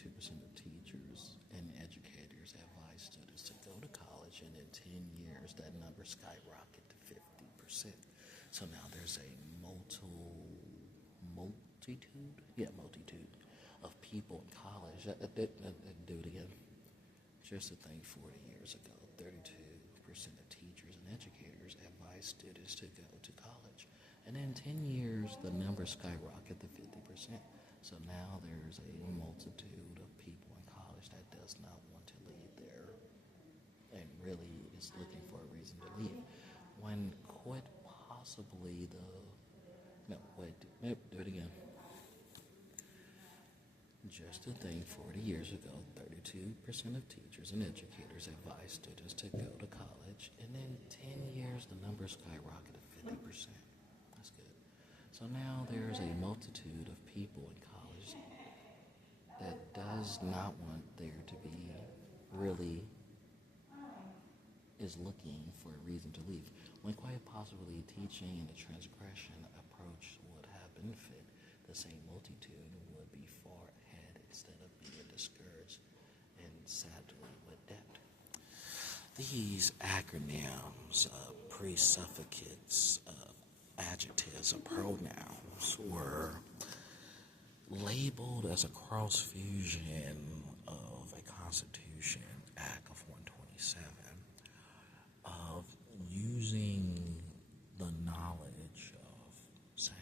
32% of teachers and educators advise students to go to college, and in 10 years, that number skyrocketed to 50%. So now there's a multitude of people in college. Do it again. Just to think, 40 years ago, 32% of teachers and educators advised students to go to college. And in 10 years, the number skyrocketed to 50%. So now there's a multitude of people in college that does not want to leave there and really is looking for a reason to leave. When quite possibly do it again. Just to think, 40 years ago, 32% of teachers and educators advised students to go to college, and in 10 years, the number skyrocketed to 50%. That's good. So now there's a multitude of people in college that does not want there to be really is looking for a reason to leave, when quite possibly teaching and the transgression approach would have benefit, the same multitude would be far ahead instead of being discouraged and sadly with debt. These acronyms, pre-suffixes, adjectives, or pronouns were labeled as a cross-fusion of a Constitution Act of 127 of using the knowledge of sound,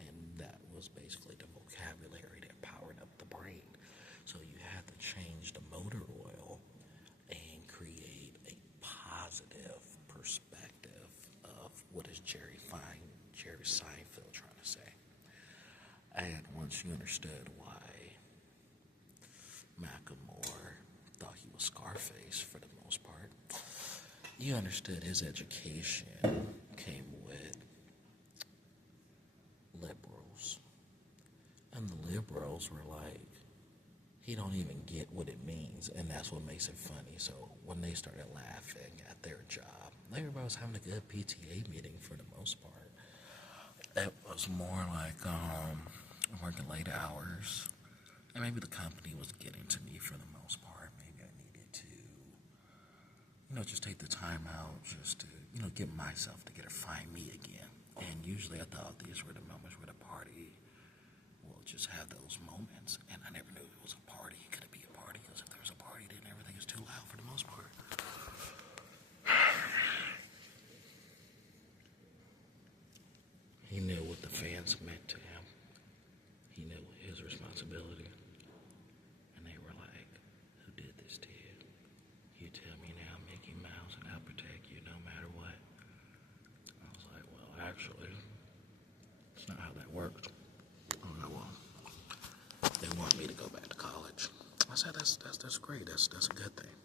and that was basically the vocabulary that powered up the brain. So you had to change the motor oil and create a positive perspective of what is Jerry Seinfeld trying to say. And once you understood why Macklemore thought he was Scarface for the most part, you understood his education came with liberals. And the liberals were like, he don't even get what it means, and that's what makes it funny. So when they started laughing at their job, everybody was having a good PTA meeting for the most part. It was more like working late hours, and maybe the company was getting to me for the most part. Maybe I needed to, just take the time out just to, get myself together, find me again. And usually I thought these were the moments where the party will just have those moments, and I never knew it was a party. Could it be a party? Because if there was a party, then everything is too loud for the most part. He knew what the fans meant to him. He knew his responsibility. And they were like, who did this to you? You tell me now, Mickey Mouse, and I'll protect you no matter what. I was like, well, actually, it's not how that works. Okay, well, they want me to go back to college. I said, that's great. That's a good thing.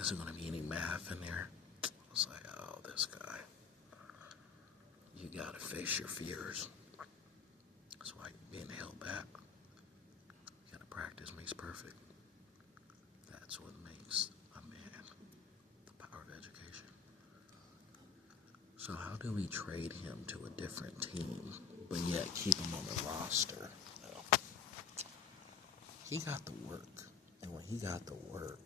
Is there going to be any math in there? I was like, oh, this guy. You got to face your fears. That's why being held back. You got to practice makes perfect. That's what makes a man. The power of education. So how do we trade him to a different team, but yet keep him on the roster? Well, he got the work. And when he got the work,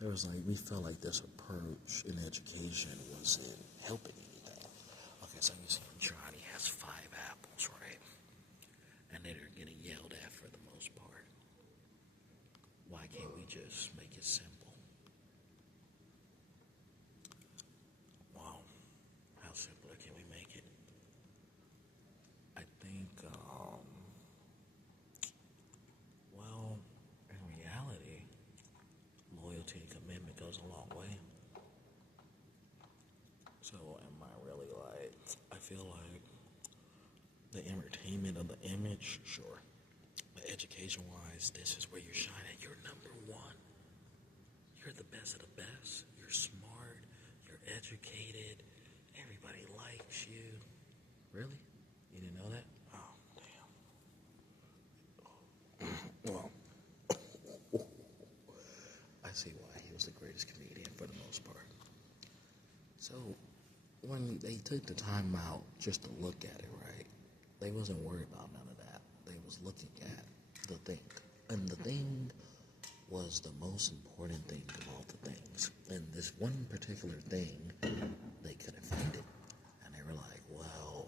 there was we felt like this approach in education wasn't helping anything. Okay, so you see Johnny has 5 apples, right? And they're getting yelled at for the most part. Why can't we just make it simple? Well, how simpler can we make it? I think, in reality, loyalty and commitment goes a long way. So am I really I feel like the entertainment of the image, sure. But education-wise, this is where you shine at. You're number one. You're the best of the best. You're smart. You're educated. Everybody likes you. Really? You didn't know that? Oh, damn. Well, I see why he was the greatest comedian for the most part. So, when they took the time out just to look at it, right, they wasn't worried about none of that. They was looking at the thing. And the thing was the most important thing of all the things. And this one particular thing, they couldn't find it. And they were like, well,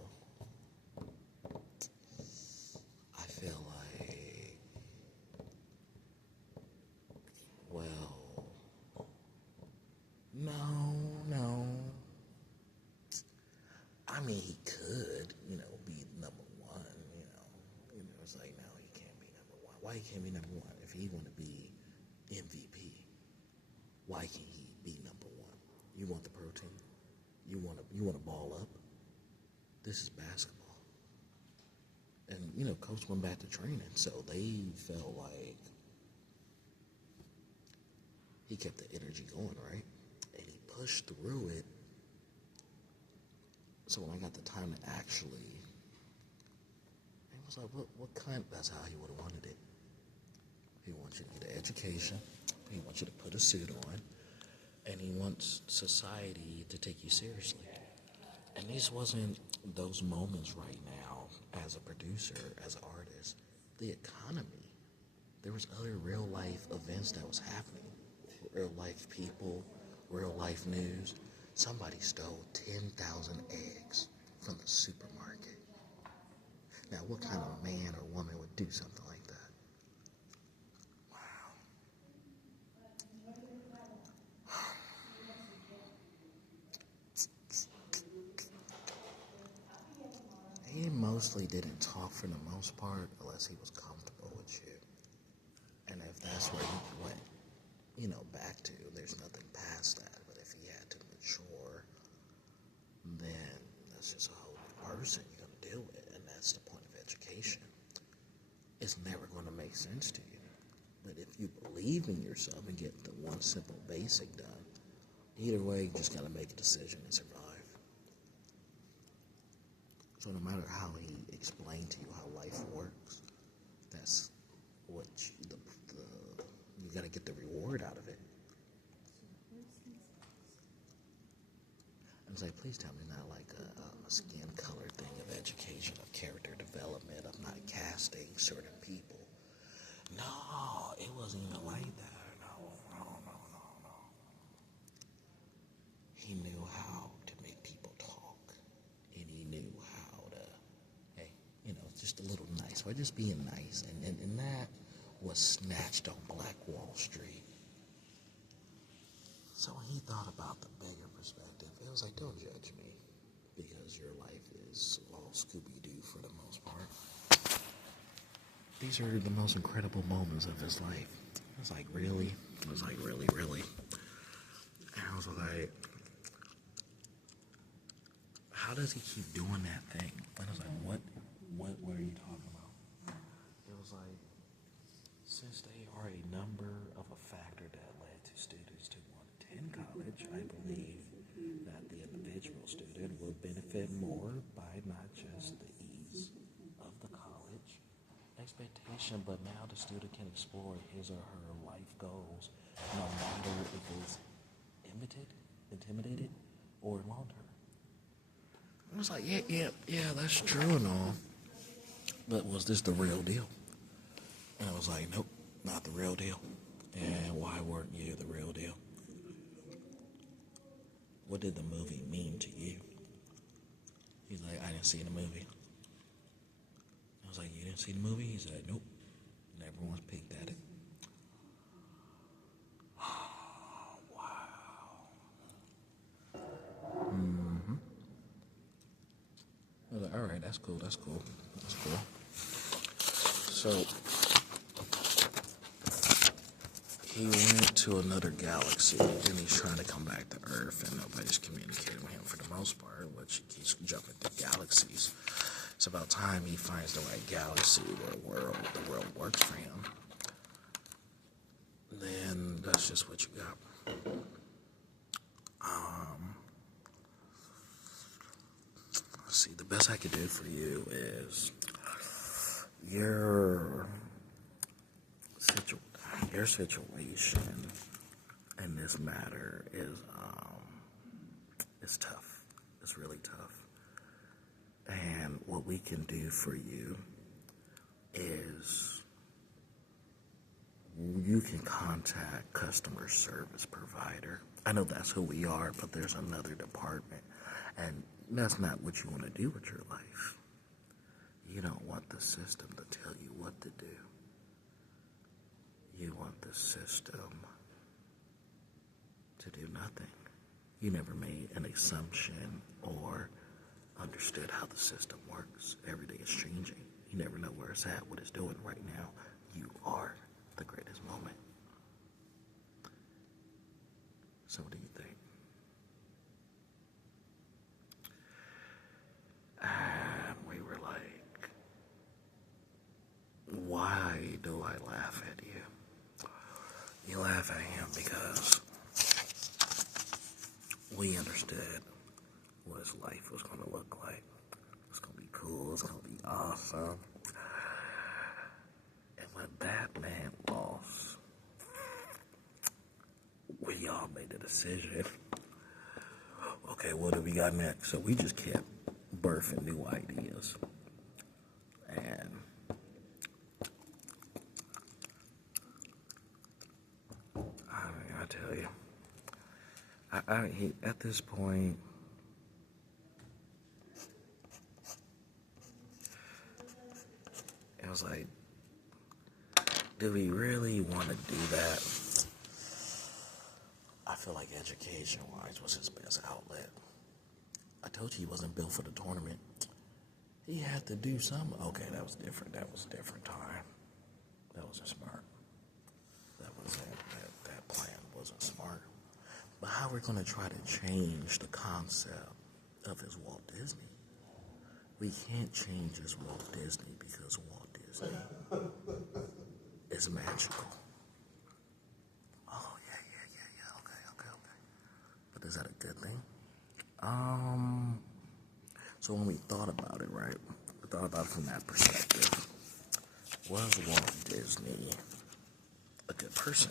I feel like, well, no. I mean, he could, be number one, It's like, no, he can't be number one. Why he can't be number one? If he want to be MVP, why can't he be number one? You want the protein? You want to ball up? This is basketball. And, coach went back to training, so they felt like he kept the energy going, right? And he pushed through it. So when I got the time to actually, he was like, what kind? That's how he would have wanted it. He wants you to get an education. He wants you to put a suit on. And he wants society to take you seriously. And this wasn't those moments right now as a producer, as an artist. The economy. There was other real life events that was happening. Real life people, real life news. Somebody stole 10,000 eggs from the supermarket. Now, what kind of man or woman would do something like that? Wow. He mostly didn't talk for the most part unless he was comfortable with you. And if that's where he went, back to, there's nothing past that. But if he had to mature, then that's just a whole new person you're going to deal with. And that's the point of education. It's never going to make sense to you. But if you believe in yourself and get the one simple basic done, either way, you just got to make a decision and survive. So no matter how he explained to you how life works, that's what you got to get the reward out of it. I was like, please tell me not like a skin color thing of education, of character development, of not casting certain people. No, it wasn't even like that. No. He knew how to make people talk. And he knew how to, hey, just a little nice. By just being nice. And that was snatched on Black Wall Street. So when he thought about the bigger perspective, it was like, don't judge me. Because your life is all Scooby-Doo for the most part. These are the most incredible moments of his life. I was like, really? I was like, really? And I was like, how does he keep doing that thing? And I was like, what are you talking about? It was like, since they are a number of a factor that led to students to want to attend college, I believe that the individual student will benefit more by not just the ease of the college expectation, but now the student can explore his or her life goals, no matter if it's intimidated or long-term. I was like, yeah, that's true and all. But was this the real deal? And I was like, nope, not the real deal. And why weren't you the real deal? What did the movie mean to you? He's like, I didn't see the movie. I was like, you didn't see the movie? He said, nope. Never once peeked at it. I was like, all right, that's cool. So, he went to another galaxy, and he's trying to come back to Earth, and nobody's communicating with him for the most part, which he keeps jumping through galaxies. It's about time he finds the right galaxy where the world works for him. Then that's just what you got. Let's see, the best I could do for you is your situation in this matter is tough. It's really tough. And what we can do for you is you can contact customer service provider. I know that's who we are, but there's another department, and that's not what you want to do with your life. You don't want the system to tell you what to do. You want the system to do nothing. You never made an assumption or understood how the system works. Every day is changing. You never know where it's at, what it's doing right now. You are the greatest moment. So what do you think? And we were like, why do I laugh at you? You laugh at him because we understood what his life was going to look like. It's going to be cool. It's going to be awesome. And when that man lost, we all made a decision. Okay, what do we got next? So we just kept birthing new ideas. And I tell you, at this point, it was like, do we really want to do that? I feel like education-wise was his best outlet. I told you he wasn't built for the tournament. He had to do something. Okay, that was different. That was a different time. That wasn't smart. That plan wasn't smart. But how we're going to try to change the concept of his Walt Disney? We can't change his Walt Disney because Walt Disney is magical. Oh, yeah. Okay. But is that a good thing? So when we thought about it, right? We thought about it from that perspective. Was Walt Disney a good person?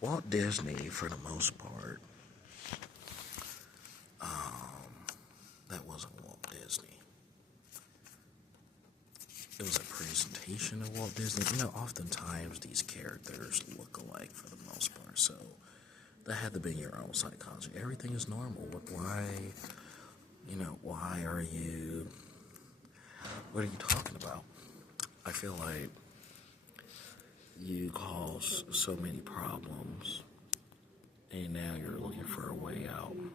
Walt Disney, for the most part, that wasn't Walt Disney. It was a presentation of Walt Disney. You know, oftentimes these characters look alike for the most part, so that had to be your own psychology. Everything is normal. Why are you, what are you talking about? I feel like you cause so many problems, and now you're looking for a way out.